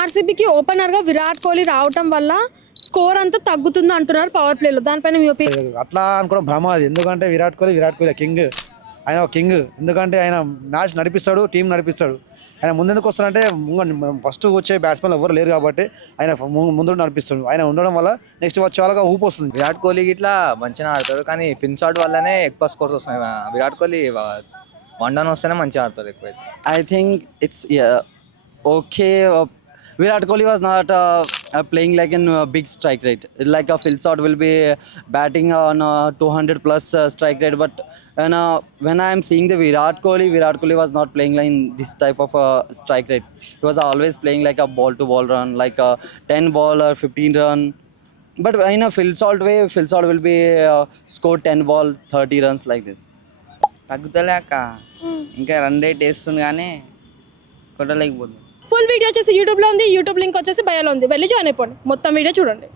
ఆర్సీబీకి ఓపెనర్గా విరాట్ కోహ్లీ రావటం వల్ల స్కోర్ అంతా తగ్గుతుంది అంటున్నారు పవర్ ప్లేలో. దానిపైన మీ ఒపీనియన్? అట్లా అనుకోవడం భ్రమ అది. ఎందుకంటే విరాట్ కోహ్లీ కింగ్, ఆయన ఒక కింగ్. ఎందుకంటే ఆయన మ్యాచ్ నడిపిస్తాడు, టీం నడిపిస్తాడు. ఆయన ముందెందుకు వస్తాడంటే ఫస్ట్ వచ్చే బ్యాట్స్మెన్ ఎవరు లేరు కాబట్టి ఆయన ముందు నడిపిస్తాడు. ఆయన ఉండడం వల్ల నెక్స్ట్ వచ్చే వాళ్ళకి ఊపు వస్తుంది. విరాట్ కోహ్లీ ఇట్లా మంచిగా ఆడతాడు, కానీ ఫిన్ షాట్ వల్లనే ఎక్కువ స్కోర్స్ వస్తున్నాయి. విరాట్ కోహ్లీ వన్ డౌన్ వస్తేనే మంచిగా ఆడతాడు ఎక్కువ. I think it's okay. Virat Kohli was not playing like in big strike rate. Like a Phil Shot will be batting on 200 plus strike rate. But when I am seeing the Virat Kohli was not playing like in this type of strike rate. He was always playing like a ball to ball run, like a 10 ball or 15 run. But in a Phil Shot will be score 10 ball, 30 runs like this. తగ్గుతలేక ఇంకా run rate వేస్తుంది కానీ కొట్టలేకపోతుంది. Full video వచ్చేసి యూట్యూబ్లో ఉంది. YouTube link వచ్చేసి బయోలో ఉంది. వెళ్ళి join అయిపోండి, మొత్తం వీడియో చూడండి.